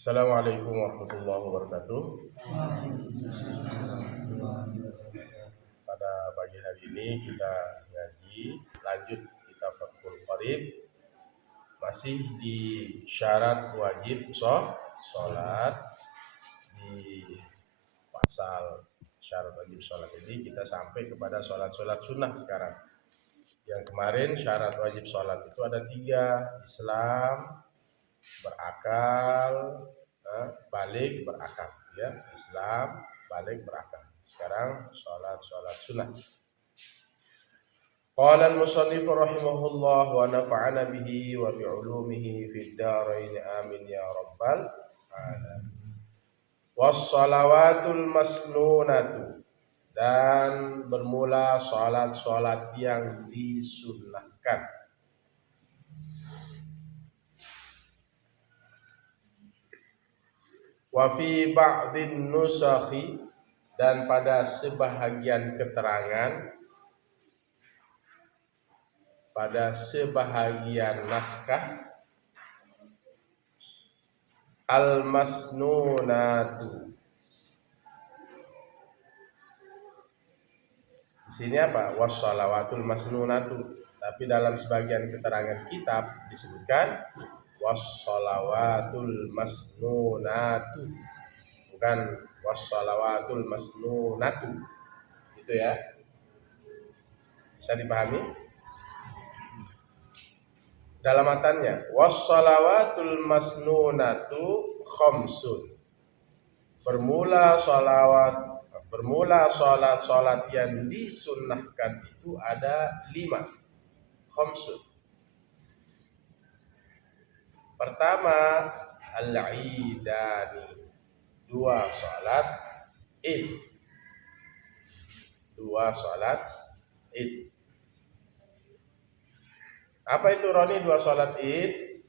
Assalamualaikum warahmatullahi wabarakatuh. Pada pagi hari ini kita ngaji lanjut kitab Fathul Qorib, masih di syarat wajib sholat. Di pasal syarat wajib sholat ini kita sampai kepada sholat sunnah sekarang. Yang kemarin syarat wajib sholat itu ada 3: Islam, berakal, balik, berakal, ya. Islam, balik, berakal. Sekarang sholat sunnah. Qala al-musannif rahimahullah wa nafa'ana bihi wa bi'ulumihi fid dharain amin ya rabbal alamin. Was-shalawatul masnunatu, dan bermula sholat yang disunnahkan. Wa fi ba'dhin nusakhi, dan pada sebahagian keterangan, pada sebahagian naskah, al-masnunatu. Di sini apa? Was-shalawatul masnunatu. Tapi dalam sebagian keterangan kitab disebutkan was-shalawatul masnunatu, bukan was-shalawatul masnunatu. Gitu ya. Bisa dipahami? Dalam matannya, was-shalawatul masnunatu khamsun. Bermula sholat yang disunnahkan itu ada 5. Khamsun. Pertama, al-idani, 2 sholat id. 2 sholat id. Apa itu Roni 2 sholat id?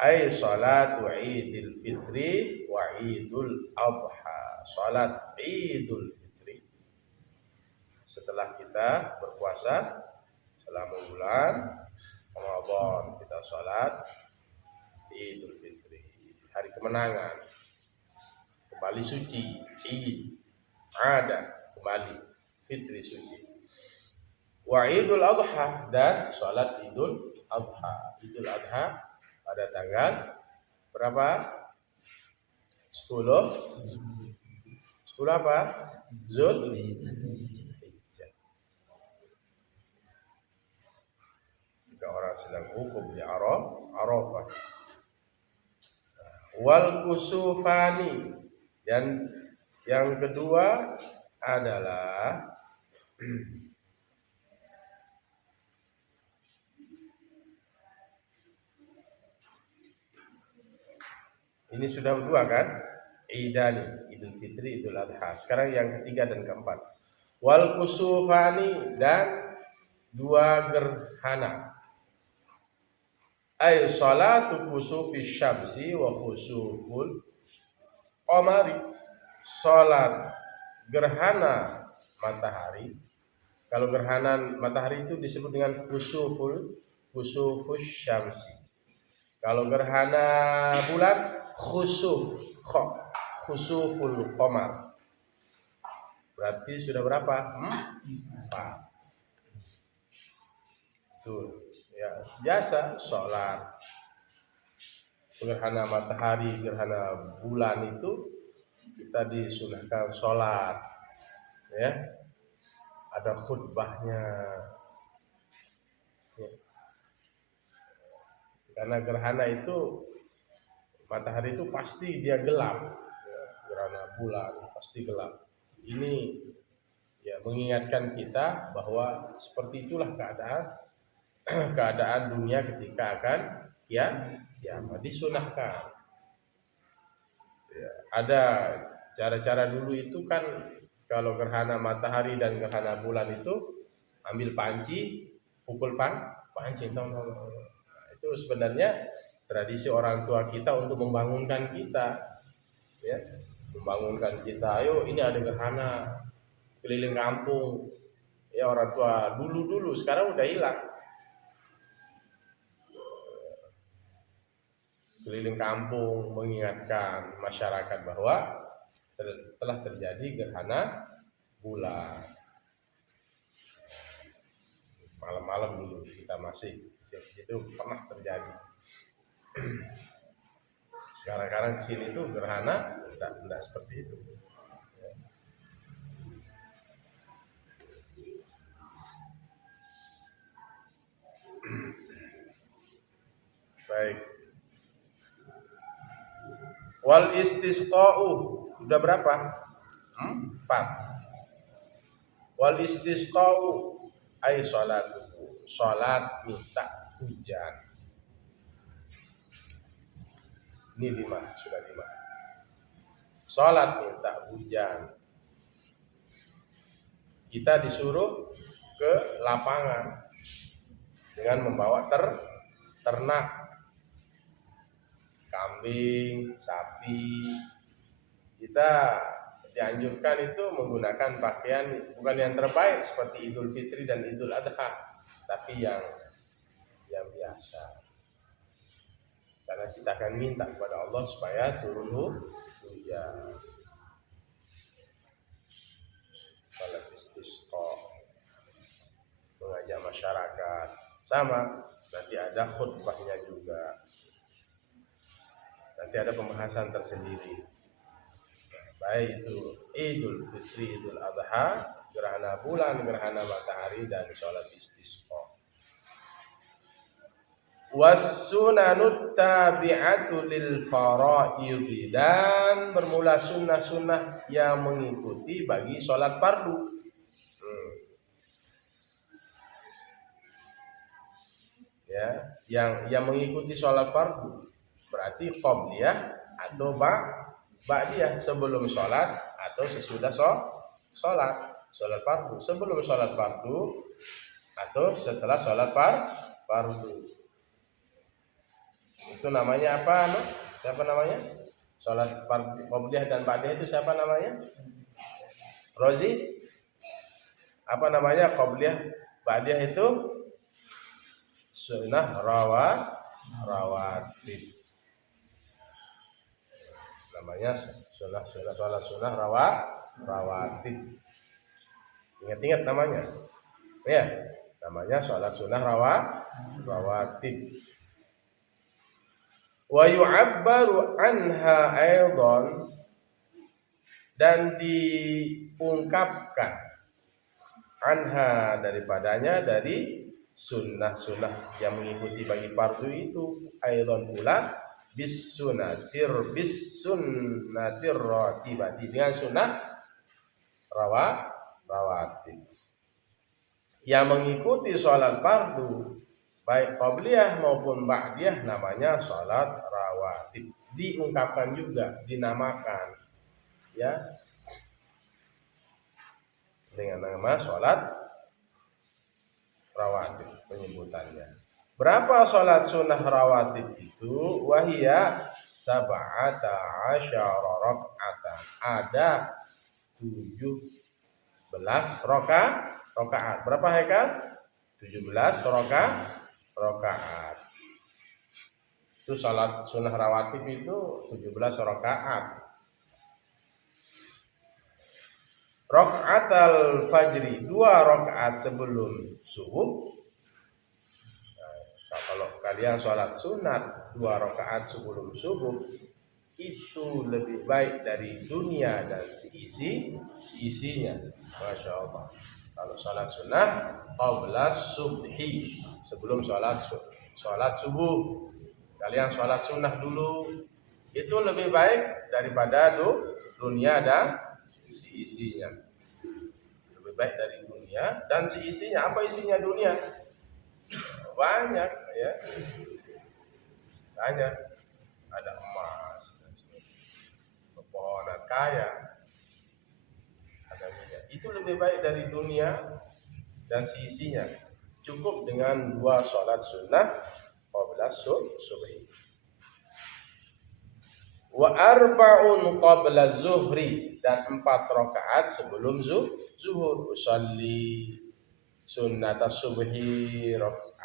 Ay sholatu idil fitri wa idul adha. Sholat idul fitri, setelah kita berpuasa selama bulan Ramadan, kita sholat idul fitri, hari kemenangan, kembali suci, id, ada kembali, fitri suci. Wa idul adha, dan sholat idul adha. Idul adha pada tanggal berapa? 10 apa? Zulhijjah. Jika orang sedang wukuf di Arafah. Wal kusufani, dan yang kedua adalah ini sudah 2 kan? Idani, Idul Fitri, Idul Adha. Sekarang yang ketiga dan keempat. Wal kusufani, dan 2 gerhana. Ay salatu kusufi syamsi wa khusuful qamari. Salat gerhana matahari. Kalau gerhana matahari itu disebut dengan khusufus syamsi. Kalau gerhana bulan khusuful qamar. Berarti sudah berapa? 4. Tuh. Ya, biasa sholat gerhana matahari, gerhana bulan itu kita disunahkan sholat, ya. Ada khutbahnya, ya. Karena gerhana itu, matahari itu pasti dia gelap, ya. Gerhana bulan pasti gelap. Ini ya mengingatkan kita bahwa seperti itulah keadaan dunia ketika akan kiamat, disunahkan. Ya, ada cara-cara dulu itu kan, kalau gerhana matahari dan gerhana bulan itu ambil panci, pukul panci. Nah, itu sebenarnya tradisi orang tua kita untuk membangunkan kita, ya, membangunkan kita. Ayo, ini ada gerhana keliling kampung. Ya, orang tua dulu, sekarang udah hilang. keliling kampung mengingatkan masyarakat bahwa telah terjadi gerhana bulan. Malam-malam dulu kita masih itu pernah terjadi. Sekarang kesini tuh gerhana tidak seperti itu. Baik. Wal istisqa'u udah berapa? 4. Wal istisqa'u ay salat minta hujan. Ini 5, sudah 5. Salat minta hujan. Kita disuruh ke lapangan dengan membawa ternak, kambing, sapi. Kita dianjurkan itu menggunakan pakaian bukan yang terbaik seperti Idul Fitri dan Idul Adha, tapi yang biasa. Karena kita akan minta kepada Allah supaya turun hujan. Salat istisqa, mengajak masyarakat, sama nanti ada khutbahnya juga. Nanti ada pembahasan tersendiri. Baik itu Idul Fitri, Idul Adha, gerhana bulan, gerhana matahari, dan sholat istisqa. Was-sunanut tabi'atu lil fara'idhi, dan bermula sunnah-sunnah yang mengikuti bagi sholat fardu. Ya, yang mengikuti sholat fardu berarti qabliyah atau ba'diyah, sebelum sholat atau sesudah sholat fardu, sebelum sholat fardu atau setelah sholat fardu. Itu namanya apa? Siapa namanya? Sholat qabliyah dan ba'diyah itu siapa namanya? Rozi? Apa namanya qabliyah ba'diyah itu? Sunnah rawatib. Namanya sholat sunnah rawatib. Ingat-ingat namanya. Ya, namanya sholat sunnah rawatib. Wa yu'abbaru anha aidan, dan diungkapkan anha daripadanya, dari sunnah-sunnah yang mengikuti bagi fardu itu, aidan pula bis sunnatir ratibati, dengan sunnah rawatib yang mengikuti sholat fardu baik qabliyah maupun ba'diyah, namanya sholat rawatib. Diungkapkan juga, dinamakan ya dengan nama sholat rawatib penyebutannya. Berapa sholat sunnah rawatib itu? Wahia sab'ata asyara raka'atan, ada 17 rakaat. Berapa haikal? 17 rakaat. Itu sholat sunnah rawatib itu 17 rakaat. Raka'atal fajri, 2 rakaat sebelum subuh. Nah, kalau kalian sholat sunat 2 rakaat sebelum subuh, itu lebih baik dari dunia dan isinya. Masya Allah. Kalau sholat sunnah qabla subhi, sebelum sholat subuh, kalian sholat sunnah dulu, itu lebih baik daripada dunia dan isinya. Lebih baik dari dunia dan isinya. Apa isinya dunia? Banyak ya, banyak. Ada emas, pepohonan kaya, ada minyak. Itu lebih baik dari dunia dan isinya. Cukup dengan 2 sholat sunnah qabla subhi. Wa arba'un qabla zuhri, dan 4 rakaat sebelum zuhur. Usalli sunnatas subhi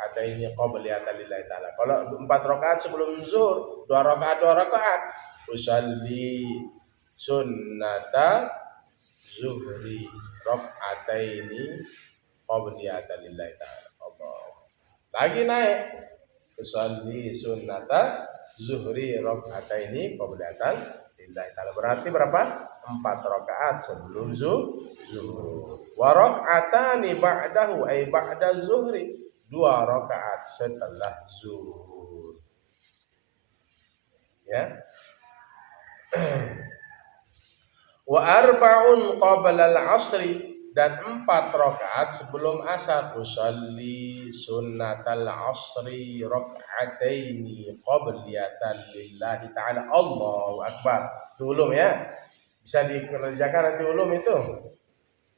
rak'ataini qabliyatan lillahi ta'ala. Kalau 4 rakaat sebelum zuhur, 2 rakaat, usalli sunnata zuhri rak'ataini qabliyatan lillahi ta'ala. Allah. Lagi naik. Usalli sunnata zuhri rak'ataini qabliyatan lillahi ta'ala. Berarti berapa? 4 rakaat sebelum zuhur. Wa rak'atani ba'dahu ay ba'da zuhri. 2 rakaat setelah zuhur. Ya. Wa arba'un qabla al-'asri, dan 4 rakaat sebelum asar. Usalli sunnatal 'asri rak'ataini qabliyatan lillahi ta'ala. Allahu akbar. Itu ulum ya. Bisa dikerjakan nanti ulum itu.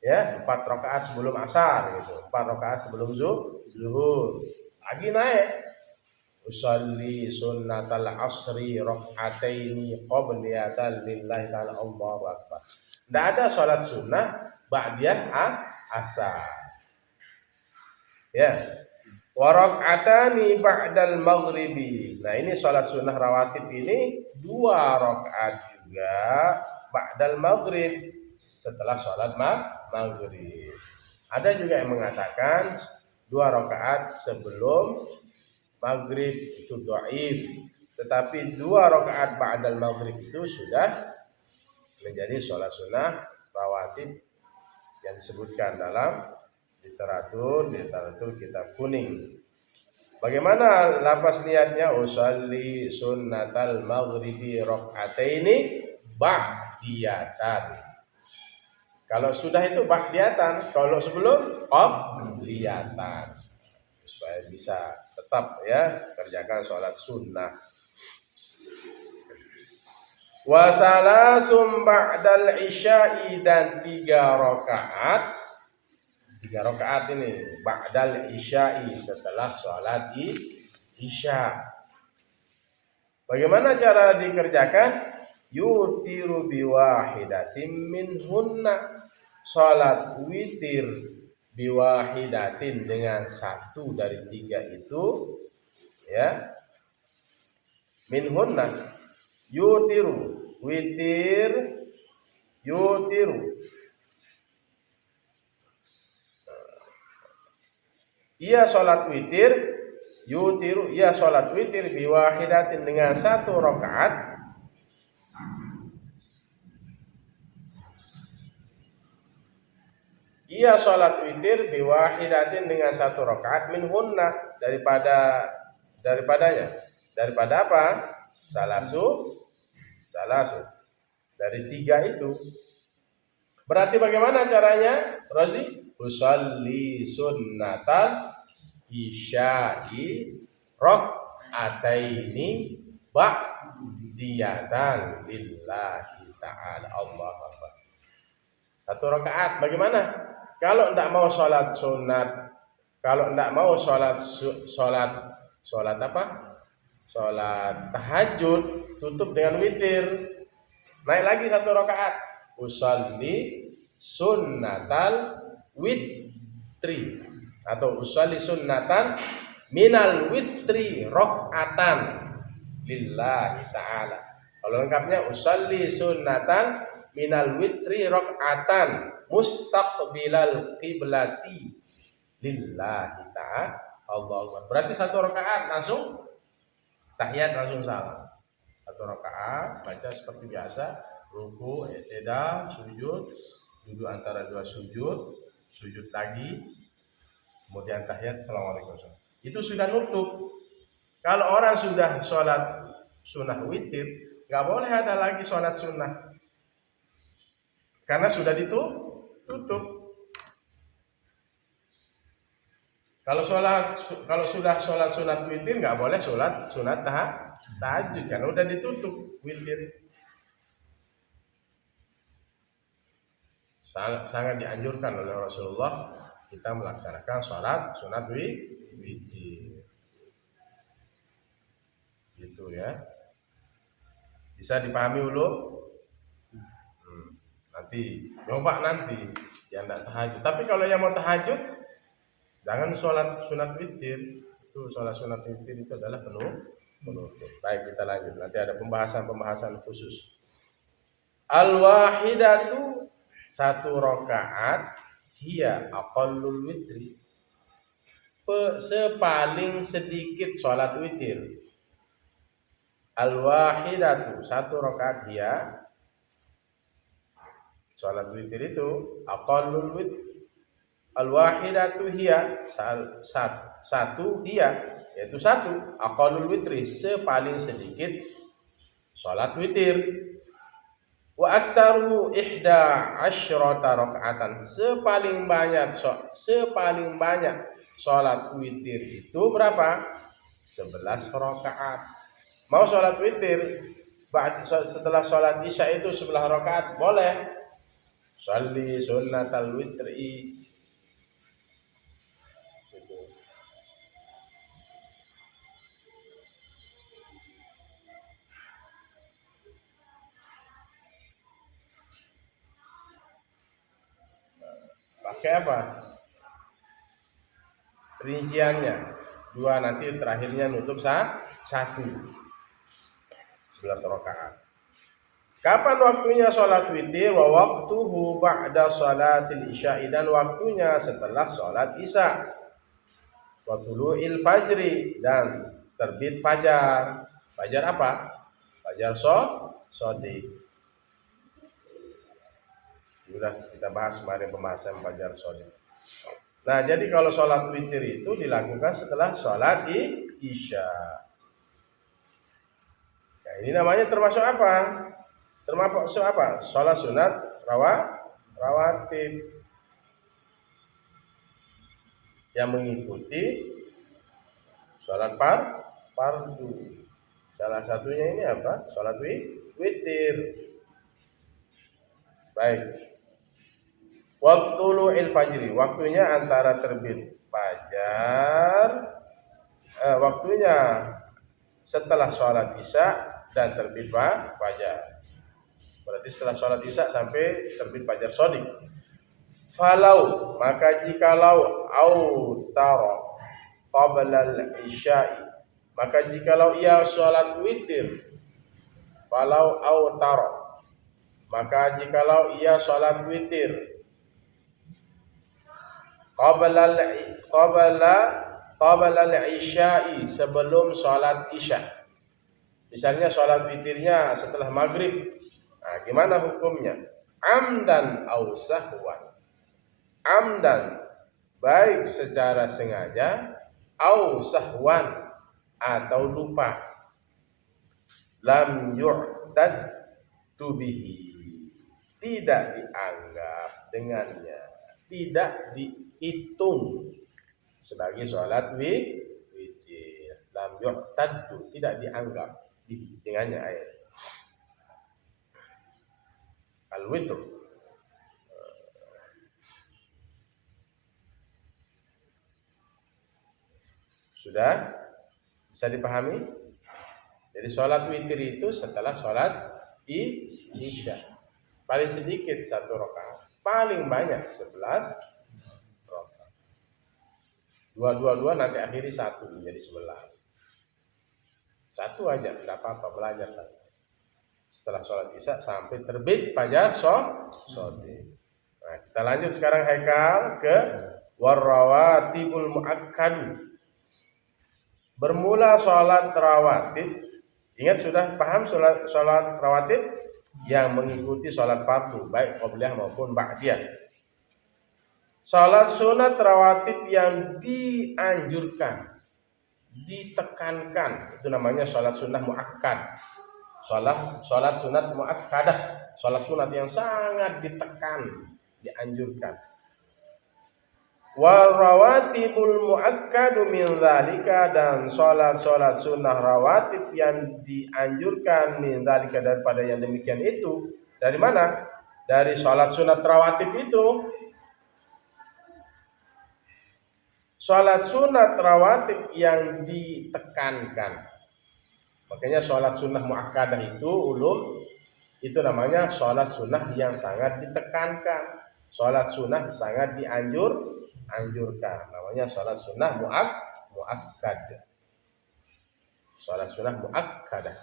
Ya, 4 rakaat sebelum asar gitu. 4 rakaat sebelum zuhur. Lagi naik. Usalli sunnatal 'asri rak'ataini qabliyatan lillahi ta'ala. Allahu akbar. Tidak ada sholat sunnah ba'diyah asar. Ya. Wa rak'atani ba'dal maghribi. Nah, ini sholat sunnah rawatib ini 2 rakaat juga ba'dal maghrib, setelah sholat maghrib. Ada juga yang mengatakan 2 rakaat sebelum maghrib, itu dhaif. Tetapi 2 rakaat ba'dal maghrib itu sudah menjadi sholat sunnah rawatib yang disebutkan dalam literatur kitab kuning. Bagaimana lafaz niatnya? Usalli sunnatal maghribi rak'ataini ba'diyatan. Kalau sudah itu ba'diyatan, kalau sebelum qabliyatan. Supaya bisa tetap ya kerjakan sholat sunnah. Wa salasum ba'dal isya'i, dan 3 rakaat. 3 rakaat ini ba'dal isya'i, setelah sholat isya. Bagaimana cara dikerjakan? Yutiru biwahidatin minhunna. Sholat witir biwahidatin, dengan 1 dari 3 itu ya. Minhunna yutiru, witir, yutiru. Ia sholat witir, yutiru, ia sholat witir biwahidatin, dengan 1 rakaat. Ia sholat witir biwahidatin, dengan 1 rakaat, minhunna, daripadanya. Daripada apa? Salasu. Dari 3 itu. Berarti bagaimana caranya, Razi? Usalli sunnatal isya'i rak'ataini ba'diyatan lillahi ta'ala. Allahu akbar. 1 rakaat. Bagaimana? Kalau tidak mau sholat sunat, kalau tidak mau sholat apa? Sholat tahajud, tutup dengan witir. Naik lagi 1 rakaat. Usalli sunnatal witri, atau usalli sunnatan minal witri rak'atan lillahi ta'ala. Kalau lengkapnya usalli sunnatan minal witri rak'atan mustaqbilal qiblati lillahi ta'ala. Allahu. Berarti 1 rakaat langsung tahiyat, langsung salam. 1 rakaat baca seperti biasa, ruku, i'tidal, sujud, duduk antara 2 sujud, sujud lagi, kemudian tahiyat, assalamualaikum. Itu sudah nutup. Kalau orang sudah sholat sunnah witir, nggak boleh ada lagi sholat sunnah, karena sudah ditutup. Kalau sudah sholat sunat witir, nggak boleh sholat sunat tahajud, karena udah ditutup witir. Sangat dianjurkan oleh Rasulullah kita melaksanakan sholat sunat witir. Gitu ya. Bisa dipahami dulu. Nanti coba nanti yang tidak tahajud. Tapi kalau yang mau tahajud, jangan sholat sunat witir, Itu sholat sunat witir itu adalah penutup. Baik, kita lanjut. Nanti ada pembahasan khusus. Al-wahidatu, satu rakaat, hiya aqallul witri, sepaling sedikit sholat witir. Al-wahidatu, satu rakaat, hiya, sholat witir itu aqallul witri. Al-wahidatu hiya, satu, hiya, yaitu satu, aqallul witri, sepaling sedikit sholat witir. Wa aksaruhu ihda asyrata rakaatan, sepaling banyak sholat witir itu berapa? 11 rakaat. Mau sholat witir setelah sholat isya itu 11 rakaat, boleh. Sholli sunnatal witri. Pakai apa? Rinciannya 2, nanti terakhirnya nutup 1. 11 rakaat. Kapan waktunya sholat witir? Wa waqtuhu ba'da sholatil isya, dan waktunya setelah sholat isya. Wa tulu'il fajri, dan terbit fajar. Fajar apa? Fajar shodiq. Sudah kita bahas kemarin pembahasan fajar shodiq. Nah, jadi kalau sholat witir itu dilakukan setelah sholat isya. Nah, ini namanya termasuk apa? Termasuk apa? Sholat sunat rawatib yang mengikuti sholat fardu. Salah satunya ini apa? Sholat witir. Baik. Waktu lu'il fajri, waktunya antara terbit fajar, waktunya setelah sholat isya dan terbit fajar. Berarti setelah sholat isya sampai terbit fajar shodiq. Falau, maka jikalau autaro qabla al-isya'i, maka jikalau ia sholat witir, falau autaro, maka jikalau ia sholat witir qabla al-isya'i, sebelum sholat isya. Misalnya sholat witirnya setelah maghrib. Nah, gimana hukumnya? Amdan au sahwan. Amdan, baik secara sengaja, au sahwan, atau lupa. Lam yu'tad bihi, tidak dianggap dengannya, tidak dihitung sebagai sholat witir. Lam yu'tad, tidak dianggap dengannya ayat. Al-witr. Sudah bisa dipahami? Jadi sholat witir itu setelah sholat isya. Paling sedikit 1 rakaat, paling banyak 11 rakaat. 2 nanti akhiri 1 menjadi 11. 1 aja tidak apa-apa, belajar 1. Setelah sholat isya sampai terbit fajar shodiq. Nah, kita lanjut sekarang Haikal ke warrawatibul muakkadu. Bermula sholat rawatib. Ingat sudah paham sholat rawatib yang mengikuti sholat fardu, baik qobliyah maupun ba'diyah. Sholat sunat rawatib yang dianjurkan, ditekankan, itu namanya sholat sunnah muakkad. Sholat sunat muakkadah, sholat sunat yang sangat ditekan, dianjurkan. Warawatibul muakkadu min dzalika, dan sholat sunnah rawatib yang dianjurkan min dzalika, daripada yang demikian itu. Dari mana? Dari sholat sunat rawatib itu. Sholat sunat rawatib yang ditekankan. Makanya sholat sunnah muakkadah itu itu namanya sholat sunnah yang sangat ditekankan. Sholat sunnah sangat anjurkan. Namanya sholat sunnah muakkad. Salat sunnah muakkadah.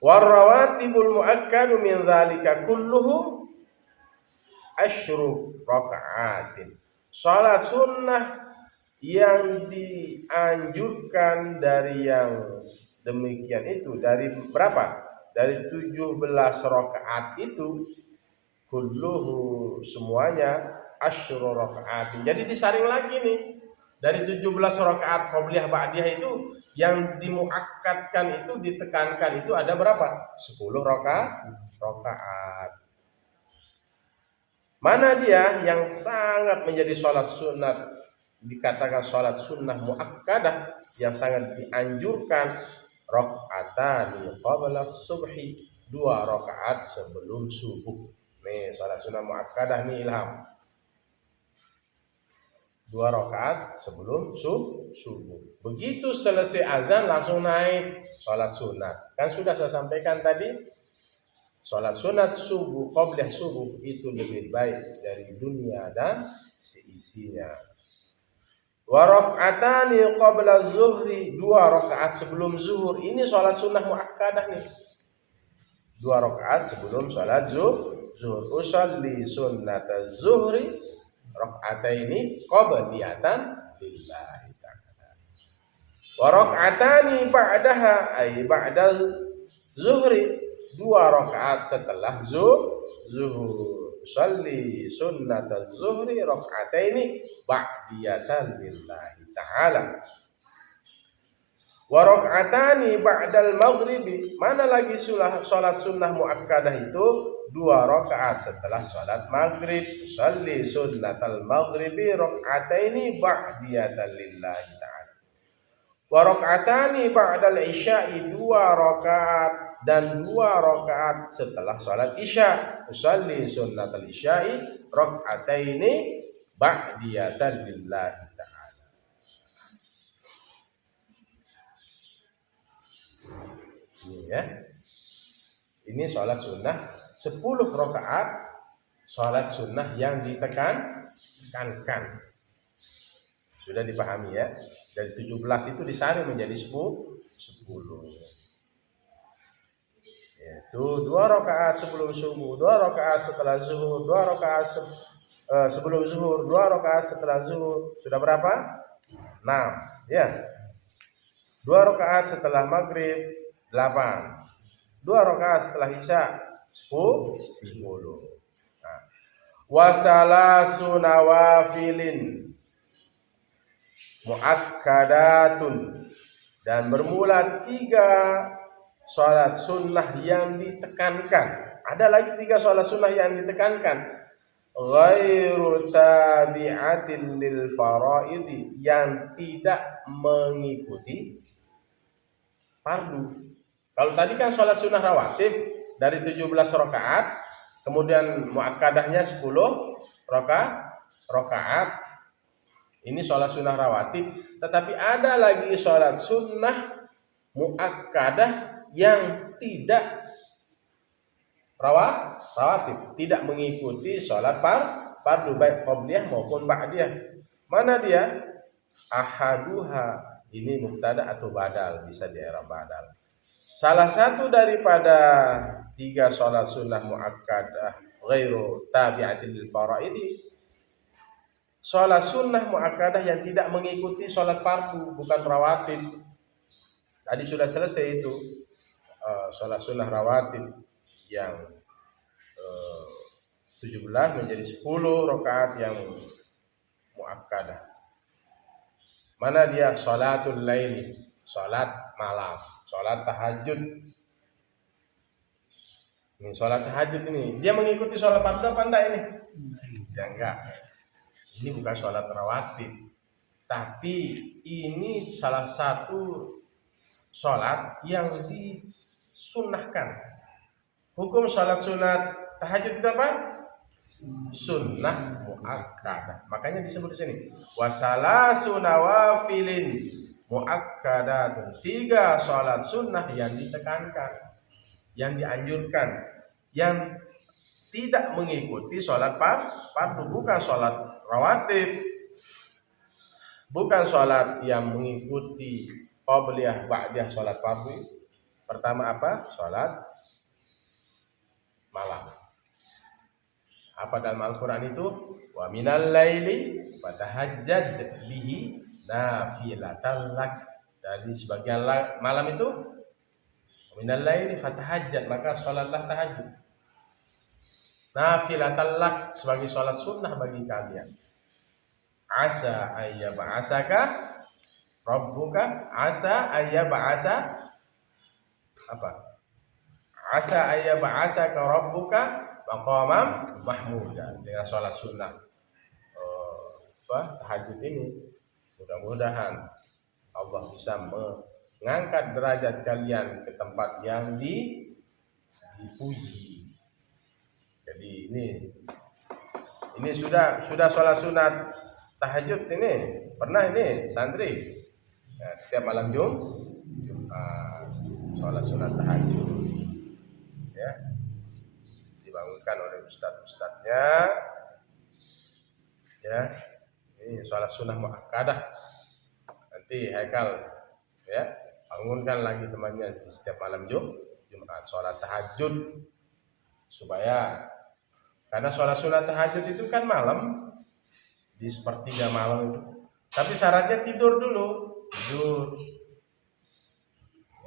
Warawatibul muakkadu min dzalika kulluhu asyru raka'atin. Salat sunnah yang dianjurkan dari yang demikian itu dari berapa? Dari 17 rakaat itu kulluhu semuanya asyru raka'atin. Jadi disaring lagi nih. Dari 17 rakaat qabliyah ba'diyah itu yang dimuakkadkan itu ditekankan itu ada berapa? 10 rakaat. Mana dia yang sangat menjadi sholat sunat, dikatakan sholat sunnah muakkadah, yang sangat dianjurkan, rakaatani qabla subhi, 2 rakaat sebelum subuh. Nih sholat sunnah muakkadah nih Ilham, 2 rakaat sebelum subuh. Begitu selesai azan langsung naik sholat sunat. Kan sudah saya sampaikan tadi, sholat sunat subuh, qabliyah subuh itu lebih baik dari dunia dan seisinya. Wa raka'atani qabla zuhri, 2 rakaat sebelum zuhur. Ini sholat sunnah muakkadah nih. 2 rakaat sebelum sholat zuhur. Usalli sunnata zuhri raka'ataini qabliyatan lillahi ta'ala. Wa raka'atani ba'daha ay ba'dal zuhri, 2 rakaat setelah zuhur. Shalli sunnata zuhri raka'ataini ba'diyatan lillahi ta'ala. Wa raka'atani ba'dal maghribi, mana lagi salat sunnah muakkadah itu? 2 rakaat setelah salat maghrib. Shalli sunnatal maghribi raka'ataini ba'diyatan lillahi ta'ala. Wa raka'atani ba'dal isya'i, 2 rakaat dan 2 rakaat setelah salat isya. Usalli sunnatal isya'i raka'ataini ba'diyatan lillahi ta'ala. Ini ya. Ini salat sunnah 10 rakaat, salat sunnah yang ditekankan. Sudah dipahami ya? Dari 17 itu disaring menjadi 10. Yaitu 2 rakaat sebelum subuh, 2 rakaat setelah zuhur, 2 rakaat sebelum zuhur, 2 rakaat setelah zuhur. Sudah berapa? 6 ya. 2 rakaat setelah maghrib 8. 2 rakaat setelah isya 10. Nah. Wasalasu nawafilin muakkadatun, dan bermula 3 salat sunnah yang ditekankan. Ada lagi 3 salat sunnah yang ditekankan. Ghairu tabi'atin lil faraidi, yang tidak mengikuti fardu. Kalau tadi kan salat sunnah rawatib dari 17 rakaat, kemudian muakkadahnya 10 rakaat. Ini salat sunnah rawatib. Tetapi ada lagi salat sunnah muakkadah yang tidak rawatib, tidak mengikuti salat fardu baik qabliyah maupun ba'diyah. Mana dia? Ahaduha, ini mubtada atau badal, bisa di i'rab badal. Salah satu daripada 3 salat sunnah muakkadah ghairu tabi'atin lil faraidi, salat sunnah muakkadah yang tidak mengikuti salat fardu, bukan rawatib. Tadi sudah selesai itu salat sunnah rawatib yang 17 menjadi 10 rakaat yang muakkadah. Mana dia? Salatul laili, salat malam, salat tahajud. Ini salat tahajud ini, dia mengikuti salat fardu apa enggak ini? Ya enggak. Ini bukan salat rawatib, tapi ini salah satu salat yang disunnahkan. Hukum salat sunat tahajud itu apa? Sunnah muakkadah. Makanya disebut di sini wasalasu nawafilin muakkadatun, 3 salat sunnah yang ditekankan, yang dianjurkan, yang tidak mengikuti salat fardu, bukan salat rawatib. bukan sholat yang mengikuti qabliyah ba'diyah sholat fardu. Pertama apa? Sholat malam. Apa dalam Al-Quran itu? Wa minal laili fatahajjad bihi nafilatan lak. Dari sebagian malam itu minal laili fatahajjad, maka sholatlah tahajud. Nafilatan lak, sebagai sholat sunnah bagi kalian. Asa ayyab'asaka rabbuka, asa ayyab'asa apa? Asa ayyab'asaka rabbuka maqamam mahmuda, dengan sholat sunnah tahajud ini. Mudah-mudahan Allah bisa mengangkat derajat kalian ke tempat yang dipuji. Jadi ini sudah sholat sunat tahajud ini. Pernah ini santri setiap malam Jumat sholat sunat tahajud, ya, dibangunkan oleh ustadz-ustadznya, ya. Ini sholat sunnah muakkadah. Nanti Haikal, ya, bangunkan lagi temannya di setiap malam Jumat sholat tahajud, karena sholat sunnah tahajud itu kan malam, di sepertiga malam itu. Tapi syaratnya tidur dulu,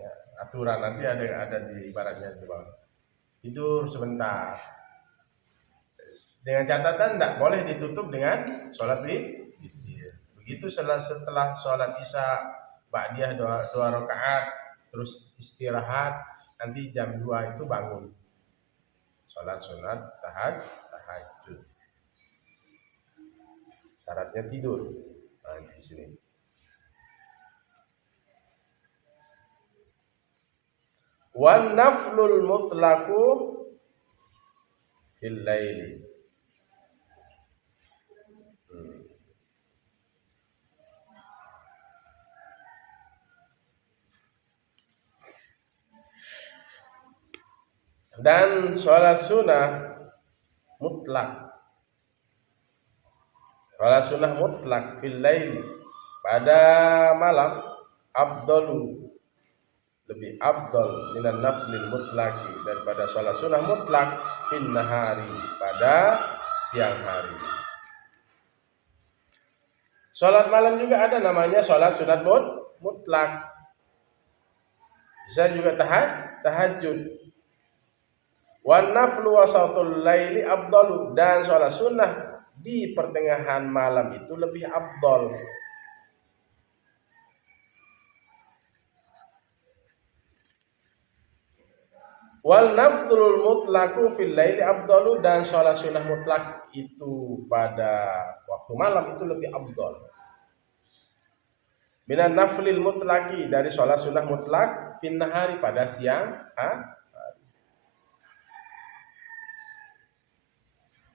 ya, aturan nanti ada di ibaratnya di bawah. Tidur sebentar, dengan catatan tidak boleh ditutup dengan sholat witir. Begitu setelah sholat isya ba'diyah 2 rakaat, terus istirahat, nanti jam 2 itu bangun sholat sunat tahajud. Syaratnya tidur. Nah, di sini. Wan naflul mutlaqu fil laili. Dan sholat sunnah mutlak, sholat sunnah mutlak fil laili, pada malam, afdalu, lebih afdal minan naflil mutlaki, daripada sholat sunnah mutlak fil nahari, pada siang hari. Sholat malam juga ada namanya sholat sunat mutlak, bisa juga tahajud. Wan naflu wasatul laili afdalu, dan sholat sunnah di pertengahan malam itu lebih afdal. Wal naflul mutlaqu fil laili afdalu, dan sholat sunnah mutlak itu pada waktu malam itu lebih afdal. Minan naflil mutlaqi, dari sholat sunnah mutlak fin nahari, pada siang hari.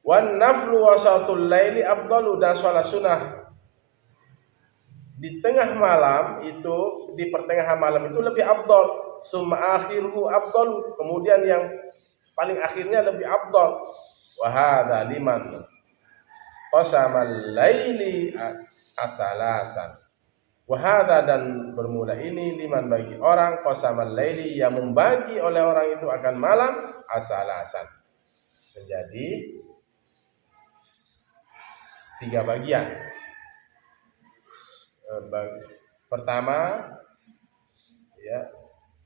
Wan naflu wasatul laili afdalu, dan sholat sunnah di tengah malam itu, di pertengahan malam itu lebih afdal. Summa akhiruhu afdalu, kemudian yang paling akhirnya lebih afdal. Wa hadza liman qasamal laili asalasan. Wa hadza, dan bermula ini, liman, bagi orang, qasamal laili, yang membagi oleh orang itu akan malam, asalasan, menjadi 3 bagian. Pertama, ya,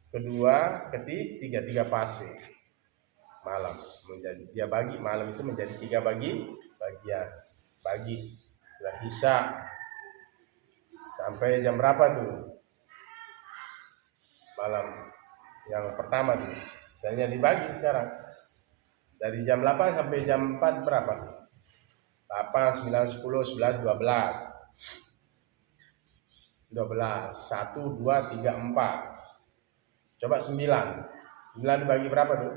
kedua, ketiga, 3 fase malam. Dia bagi malam itu menjadi 3 bagian. Bagi sudah isya sampai jam berapa tuh malam yang pertama tuh, misalnya dibagi sekarang dari jam 8 sampai jam 4 berapa? 8, 9, 10, 11, 12, 1, 2, 3, 4. Coba 9 dibagi berapa tuh?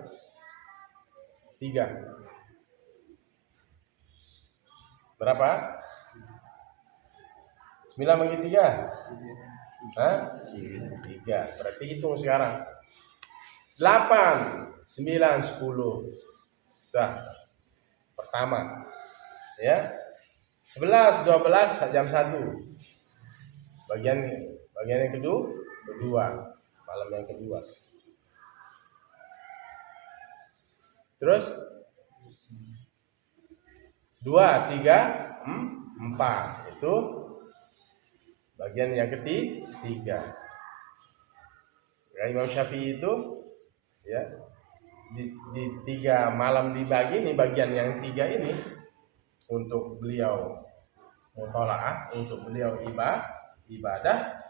3. Berapa? 9 bagi 3? 3. Berarti hitung sekarang. 8, 9, 10. Sudah. Pertama. Ya. 11, 12 jam 1. bagian yang kedua, malam yang kedua. Terus 2, 3, 4 itu bagian yang ketiga. Ya, Imam Syafi'i itu ya di 3 malam dibagi ini, bagian yang 3 ini untuk beliau mutalaah, untuk beliau ibadah,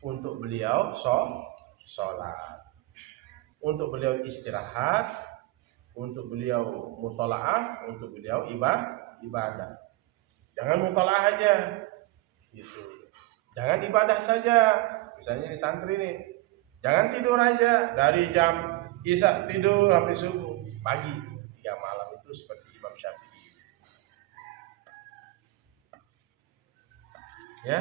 untuk beliau sholat, untuk beliau istirahat, untuk beliau mutalaah, untuk beliau ibadah. Jangan mutalaah aja gitu. Jangan ibadah saja. Misalnya di santri nih, jangan tidur aja dari jam isya tidur sampai subuh. Pagi 3 malam itu seperti Imam Syafi'i. Ya.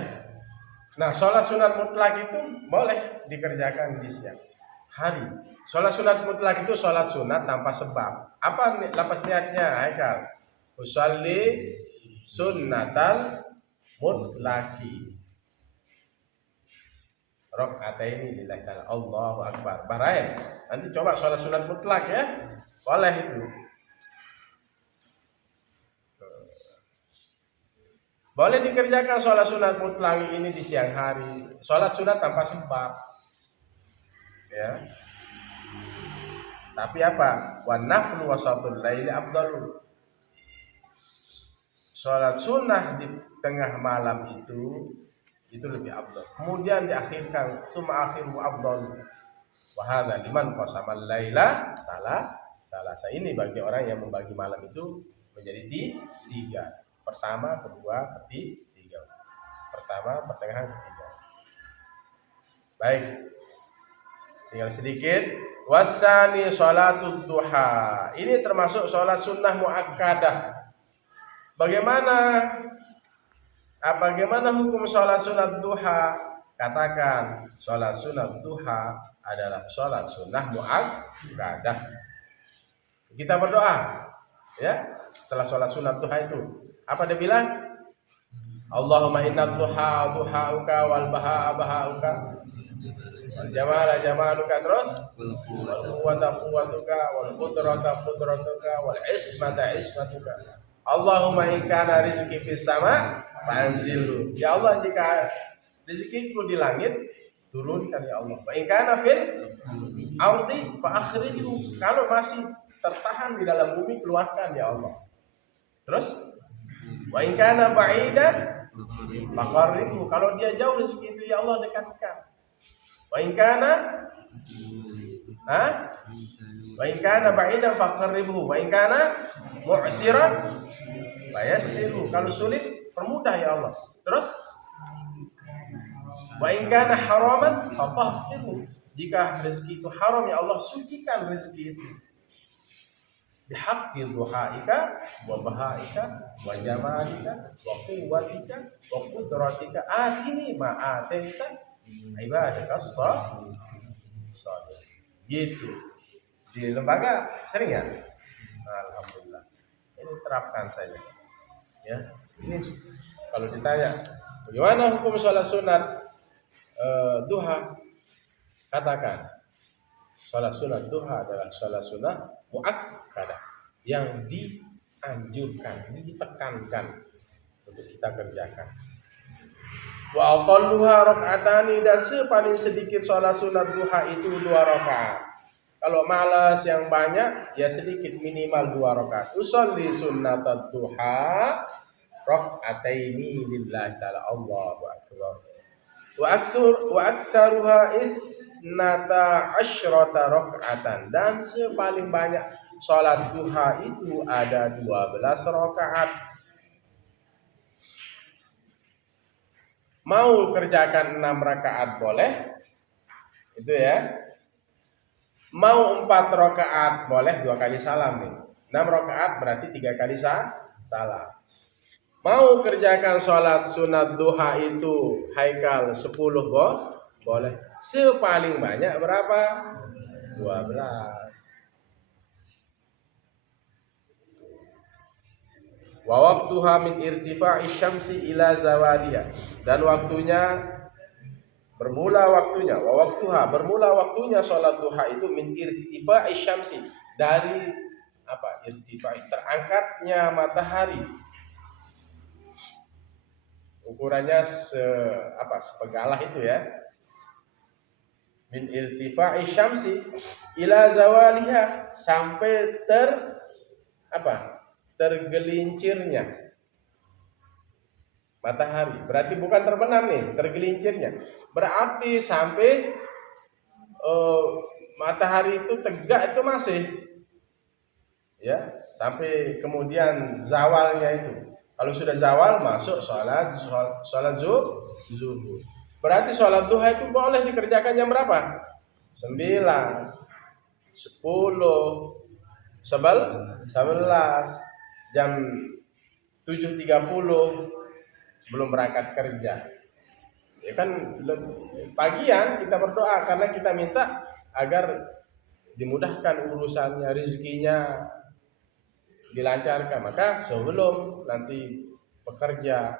Nah, sholat sunat mutlak itu boleh dikerjakan di siang hari. Sholat sunat mutlak itu sholat sunat tanpa sebab. Apa lapas niatnya, Haikal? Usolli sunnatal mutlaki. Rakaataini lillahi ta'ala. Allahu akbar. Barain. Nanti coba sholat sunat mutlak ya. Boleh itu. Boleh dikerjakan sholat sunat mutlak ini di siang hari. Sholat sunat tanpa sebab. Ya. Tapi apa? Wan naflu wasatul laili afdalu. Sholat sunnah di tengah malam itu lebih afdal. Kemudian diakhirkan summa akhiru afdal. Wa hadza liman qasama al-laila salasa. Ini bagi orang yang membagi malam itu menjadi 3. Pertama, kedua, ketiga. Pertama, pertengahan, ketiga. Baik. Tinggal sedikit. Wasani sholatul duha. Ini termasuk sholat sunnah muakkadah. Bagaimana hukum sholat sunat duha? Katakan sholat sunat duha adalah sholat sunnah muakkadah. Kita berdoa, ya. Setelah sholat sunat duha itu, apa dia bilang? Allahumma inna duha duhauka wal baha bahauka wal jamala jamaluka, terus wal quwwata quwwatuka wal qudrata qudratuka wal ismata ismatuka. Allahumma in kana rizqi fis sama fanzilhu. Ya Allah, jika rezekiku di langit, turunkan ya Allah. Wa in kana fil ardi fa akhrijhu. Kalau masih tertahan di dalam bumi, keluarkan ya Allah. Terus wa in kana ba'idan faqarribhu. Kalau dia jauh rezeki itu ya Allah, dekatkan. Wa in kana ba'idan faqarribhu wa in kana mu'siran fayassiru. Kalau sulit, permudah ya Allah. Terus wa in kana haraman fatahhirhu. Jika rezeki itu haram ya Allah, sucikan rezeki itu. Bihaqqi duhaika wa bahaika wa jamalika wa quwwatika wa qudratika atini ma ataita ibadakas salih. Gitu. Di lembaga sering ya? Alhamdulillah. Ini terapkan saja. Ya. Ini kalau ditanya bagaimana hukum sholat sunat duha, katakan sholat sunat duha adalah sholat sunat muakkadah yang dianjurkan, ditekankan untuk kita kerjakan. Wa aqalluha rak'atani, dan sepaling sedikit sholat sunat duha itu 2 rakaat. Kalau malas yang banyak ya sedikit, minimal 2 rakaat. Usolli sunnatat duha rak'ataini lillahi ta'ala. Allahu akbar. Wa aksaruha isnata asyrata rak'atan, dan sepaling banyak sholat duha itu ada 12 rakaat. Mau kerjakan 6 rakaat boleh, itu ya. Mau 4 rakaat boleh, 2 kali salam nih. 6 rakaat berarti 3 kali salam. Mau kerjakan sholat sunat duha itu Haikal 10 boleh. Sepaling banyak berapa? 12. Wa waqtuha min irtifa'i syamsi ila zawaliha, dan waktunya bermula waktunya, wa waktuha, bermula waktunya sholat duha itu min irtifa'i syamsi, dari apa? Irtifa'i, terangkatnya matahari. Ukurannya sepegalah itu ya. Min irtifa'i syamsi ila zawaliha, sampai tergelincirnya matahari. Berarti bukan terbenam nih, tergelincirnya. Berarti sampai matahari itu tegak itu masih, ya, sampai kemudian zawalnya itu. Kalau sudah zawal masuk sholat zuhur. Berarti sholat duha itu boleh dikerjakan jam berapa? 9, 10, 11, jam 7.30 sebelum berangkat kerja. Ya kan pagian kita berdoa karena kita minta agar dimudahkan urusannya, rezekinya dilancarkan. Maka sebelum nanti bekerja,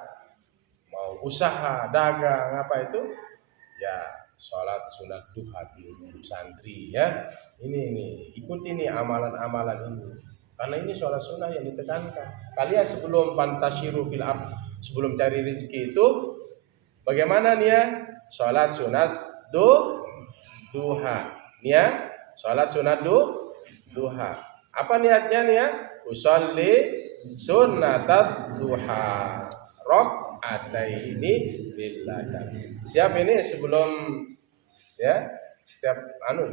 mau usaha, dagang, apa itu, ya sholat sunat duha dulu santri ya. Ini ikuti nih amalan-amalan ini. Karena ini sholat sunnah yang ditekankan. Kalian sebelum pantasyiru fil ard, sebelum cari rezeki itu, bagaimana nih ya? Sholat sunat duha. Nih ya, sholat sunat duha. Apa niatnya nih ya? Usolli sunnatat duha rakaataini lillahi. Siap ini sebelum ya setiap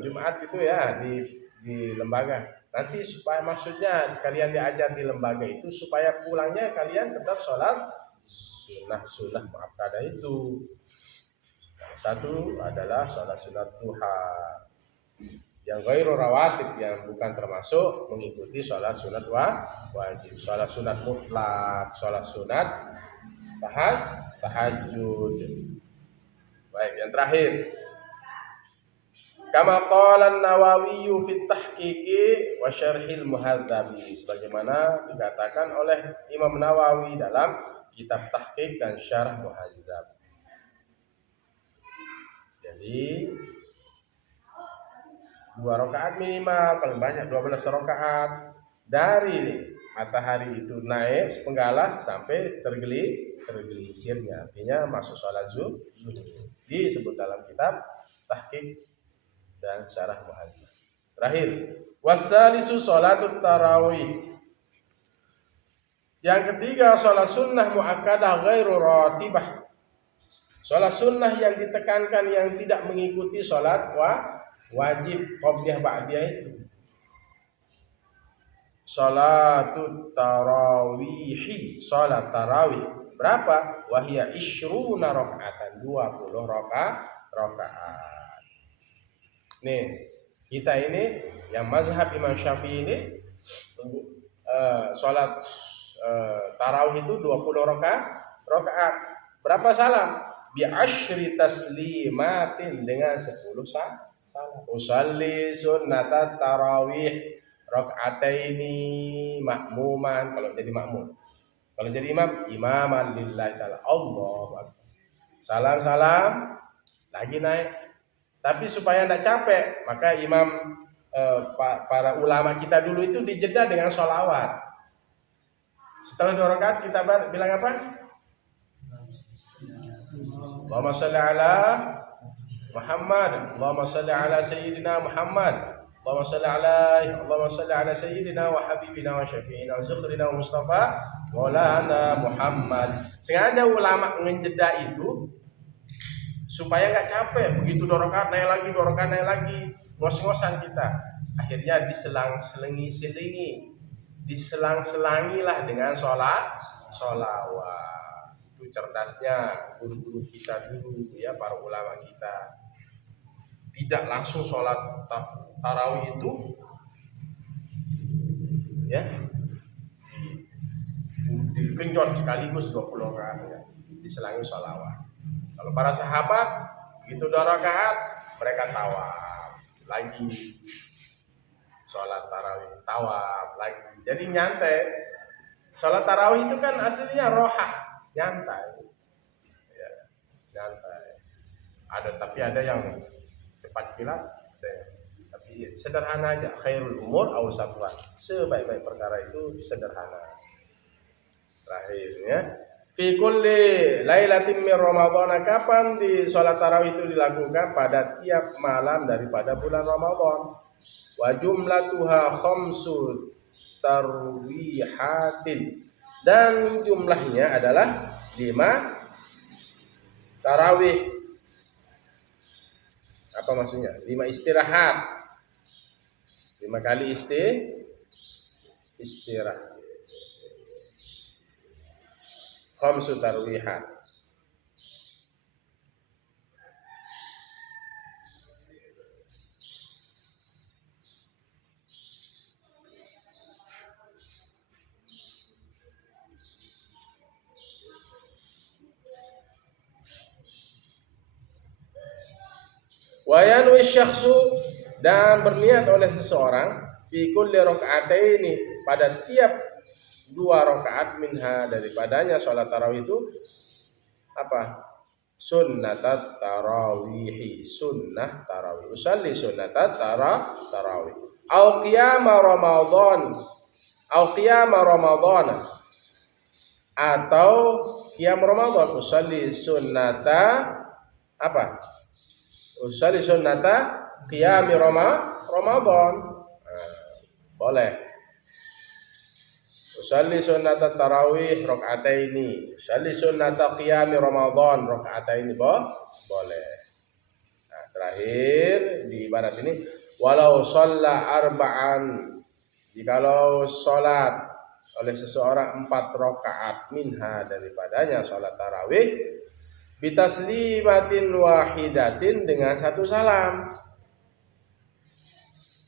Jumat itu ya di lembaga. Nanti supaya maksudnya kalian diajar di lembaga itu supaya pulangnya kalian tetap sholat sunnah muakkadah itu. Satu adalah sholat sunat duha yang ghairu rawatib, yang bukan termasuk mengikuti sholat sunat wajib, sholat sunat mutlak, sholat sunat tahajud. Baik, yang terakhir, kama qala an-Nawawi fi tahqiqi wa syarhil muhadzabi, sebagaimana dikatakan oleh Imam Nawawi dalam kitab tahqiq dan syarah muhadzab. Jadi 2 rakaat minimal, paling banyak 12 rakaat dari matahari itu naik sepenggalah sampai tergelincirnya, artinya masuk sholat zuhur. Disebut dalam kitab tahqiq dan syarah muhadzab. Terakhir, wasalisu sholatut tarawih. Yang ketiga, sholat sunnah muakkadah ghairu ratibah. Sholat sunnah yang ditekankan, yang tidak mengikuti sholat wajib qobliyah ba'diyah itu. Sholatut tarawihi, sholat tarawih berapa? Wahia isyruna rakaatan, 20 rakaat. Nih, kita ini yang mazhab Imam Syafi'i ini sholat tarawih itu 20 rakaat. Berapa salam? Bi asyri taslimatin, dengan 10 salam. Usalli sunnatat tarawih rakaataini makmuman, kalau jadi makmum. Kalau jadi imam, imaman lillahi ta'ala. Allahu akbar. Salam lagi naik. Tapi supaya tidak capek, maka para ulama kita dulu itu dijeda dengan sholawat. Setelah 2 rakaat kita bilang apa? Allahumma shalli ala Muhammad, Allahumma shalli ala sayyidina Muhammad, Allahumma shalli ala sayyidina wa habibina wa syafi'ina wa zukhrina wa mustafa maulana Muhammad. Sengaja ulama menjeda itu supaya nggak capek. Begitu 2 rakaat naik lagi, ngos-ngosan kita. Akhirnya diselang-selangilah dengan sholawat. Itu cerdasnya guru-guru kita dulu ya, para ulama kita. Tidak langsung sholat tarawih itu ya digenjot sekaligus 20 rakaat ya, diselangi sholawat. Kalau para sahabat begitu 2 rakaat mereka tawaf lagi, sholat tarawih tawaf lagi. Jadi nyantai. Sholat tarawih itu kan aslinya rohah, nyantai ya, nyantai. Tapi ada yang cepat kilat, tapi sederhana aja. Khairul umur awsatuha. Sebaik-baik perkara itu sederhana. Terakhirnya, fi kulli lailatin min Ramadan, kapan di salat tarawih itu dilakukan? Pada tiap malam daripada bulan Ramadan. Wa jumlatuha khamsu tarwihatin, dan jumlahnya adalah 5 tarawih. Apa maksudnya? 5 istirahat. 5 kali istirahat. Khamsu tarwihat. Wa yanwi syakhsu, dan berniat oleh seseorang fi kulli raka'ataini, pada tiap 2 rakaat minha, daripadanya salat tarawih itu apa? Sunnatat tarawih, sunnah tarawih. Usalli sunnatat tarawih. Au qiyama Ramadan, au qiyama Ramadan, atau qiyam Ramadan. Usalli sunnata apa? Usalli sunnata qiyami Ramadan. Boleh. Usalli sunnata tarawih rakaataini, usalli sunnata qiyami Ramadan rakaataini, boleh. Nah, terakhir di ibarat ini, walau shalla arba'an, jikalau salat oleh seseorang 4 rakaat minha, daripadanya salat tarawih, bitaslimatin wahidatin, dengan 1 salam,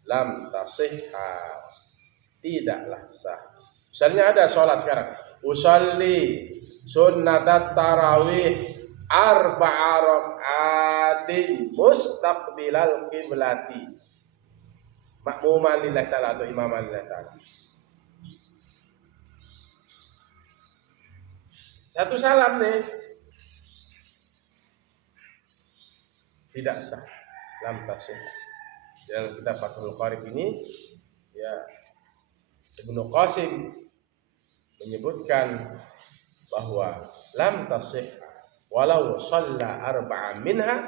lam tasihha, tidaklah sah. Misalnya ada sholat sekarang, usalli sunnatat tarawih arba'a raka'atin mustaqbilal qiblati, makmuman lillahi ta'ala atau imaman lillahi ta'ala. 1 salam nih, tidak sah, lam tasih. Dalam kitab Fathul Qarib ini, ya, Ibnu Qasim menyebutkan bahwa lam tasih walau shalla arba'a minha,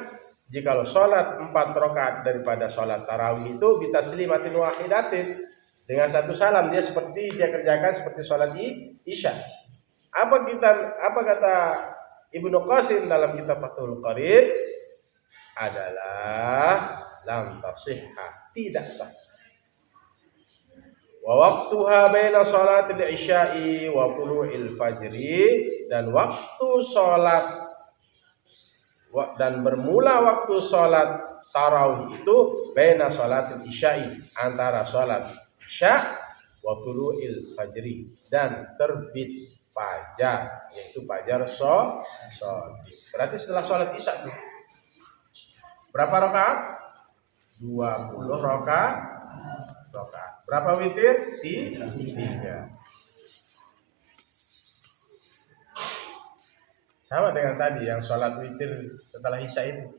jikalau salat 4 rakaat daripada salat tarawih itu bitaslimatin wahidatin, dengan 1 salam, dia kerjakan seperti salat Isya. Apa kata Ibnu Qasim dalam kitab Fathul Qarib? Adalah lam tasihha, tidak sah. Wa waqtuha baina salatil isya'i wa tulu'il fajri, dan waktu salat dan bermula waktu salat tarawih itu baina salatil isya'i, antara salat isya wa tulu'il fajri, dan terbit fajar, yaitu fajar shadiq. Berarti setelah salat isya itu berapa rakaat? 20 rakaat. Berapa witir? 3. Sama dengan tadi yang sholat witir setelah isya itu.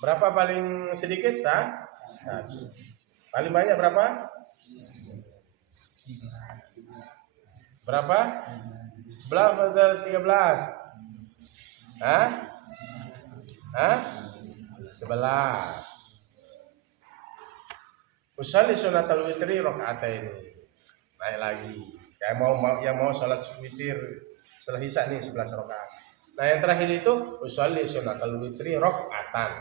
Berapa paling sedikit? 1. Paling banyak berapa? Berapa? 11 atau 13? Hah? 11. Usalli sunnatal witri raka'ataini. Naik lagi. Yang mau salat witir setelah isya nih 11 rakaat. Nah, yang terakhir itu usalli sunnatal witri raka'atan.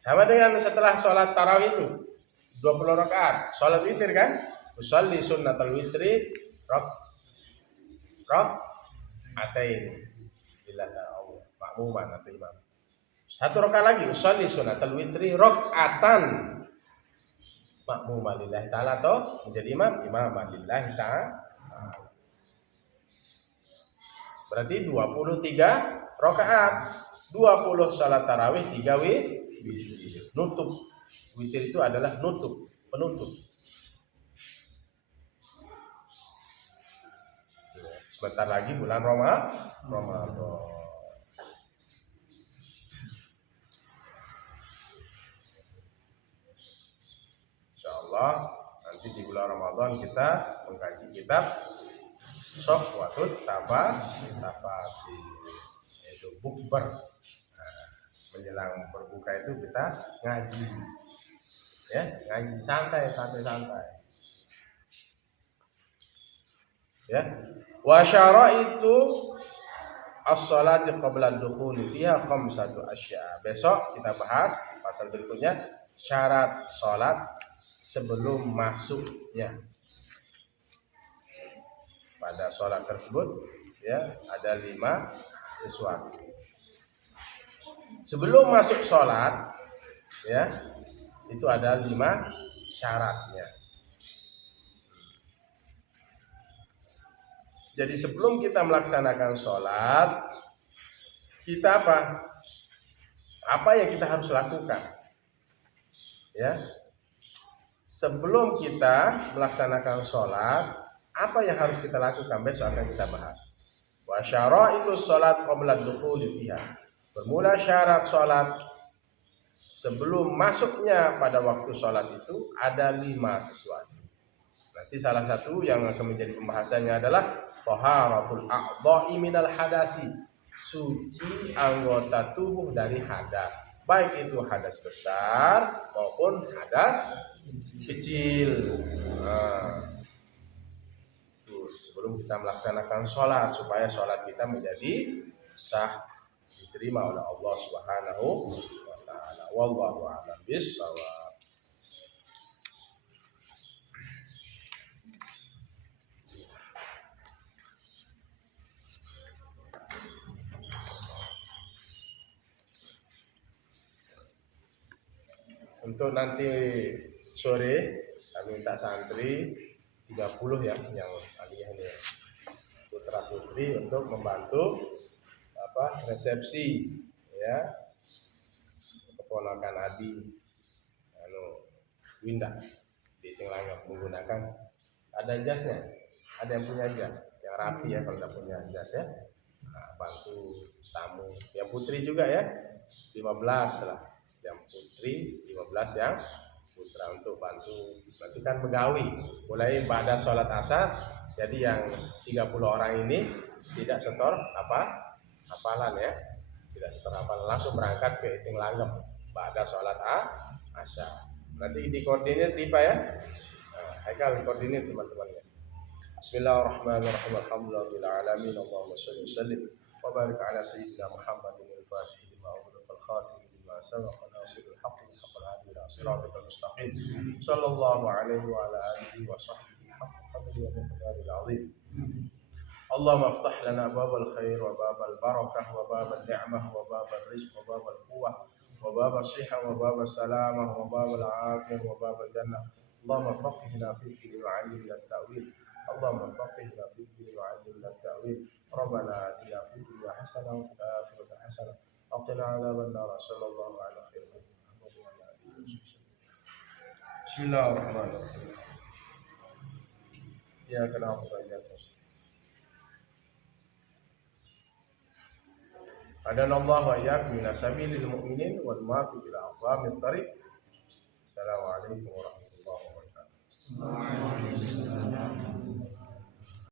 Sama dengan setelah salat tarawih itu 20 rakaat, salat witir kan? Usalli sunnatal witri raka'ataini. Bila Allah makmuman atau imam. 1 rakaat lagi, usolli sunnatal witri raka'atan, makmuman lillahi ta'ala, atau menjadi imam lillahi ta'ala. Berarti 23 rakaat, 20 salat tarawih, 3 witir. Nutup. Witir itu adalah penutup. Sebentar lagi bulan Ramadan. Ramadan kita mengkaji kitab Safwatut Tafasir, yaitu bukber. Menjelang berbuka itu kita ngaji, ya, ngaji santai. Ya, wa syaraitu as-salati qabla ad-dukhuli fiha khamsatu asya. Besok kita bahas pasal berikutnya syarat salat sebelum masuknya. Pada salat tersebut ya ada 5 sesuatu. Sebelum masuk sholat, ya, itu ada 5 syaratnya. Jadi sebelum kita melaksanakan sholat, kita apa? Apa yang kita harus lakukan? Ya, sebelum kita melaksanakan sholat, apa yang harus kita lakukan? Besok akan kita bahas. Wa syaraitu sholat qabla dukhuli fiha. Bermula syarat sholat sebelum masuknya pada waktu sholat itu ada 5 sesuatu. Nanti salah satu yang akan menjadi pembahasannya adalah thaharatul a'dha'i minal hadasi, suci anggota tubuh dari hadas, baik itu hadas besar maupun hadas kecil. Sebelum kita melaksanakan sholat supaya sholat kita menjadi sah, diterima oleh Allah Subhanahu wa taala. Wallahu a'lam bissawab. Untuk nanti sore kami minta santri 30 ya yang aliyah ini, putra putri untuk membantu resepsi ya keponakan Adi Winda di Tinglangap, menggunakan ada jasnya, ada yang punya jas yang rapi ya, kalau tidak punya jas ya, bantu tamu. Yang putri juga ya 15 lah, yang putri 15 yang putra untuk bantu. Nanti kan begawi mulai pada sholat asar, jadi yang 30 orang ini tidak setor hafalan ya, tidak setor hafalan, langsung berangkat ke Tinglangap pada sholat asar. Nanti dikoordinir Dipa ya. Haikal koordinir teman-temannya. Bismillahirrahmanirrahim. Alhamdulillahirabbil alamin. Allahumma shalli wa sallim wa barik ala sayyidina Muhammadin al-fatih lima ughliqa al-khatim lima sabaqa nasirul haqqi bil haqqi al-hadi ila siratal mustaqim. Sallallahu alaihi wa ala alihi wa sahbihi haqqa qadrihi wa miqdaril azim. Allahumma aftah lana babal khair wa babal barakah wa babal ni'mah wa babal rizq wa babal quwwah wa babal sihah wa babal salamah wa babal afiyah wa babal jannah. Allahumma faqihna fi din wa 'allimna at-ta'wil. Allahumma faqihna fi din wa 'allimna at-ta'wil. Rabbana atina fid dunya hasanah wa fil akhirati hasanah wa qina 'adzaban nar. Sallallahu ala khairin Muhammad wa ala alihi wasallam. Bismillahirrahmanirrahim. Ya kana wa ya Adanallahu wa iyyakum min sabilil mu'minin wal muwafiq ila aqwamit thariq. Assalamualaikum warahmatullahi wabarakatuh.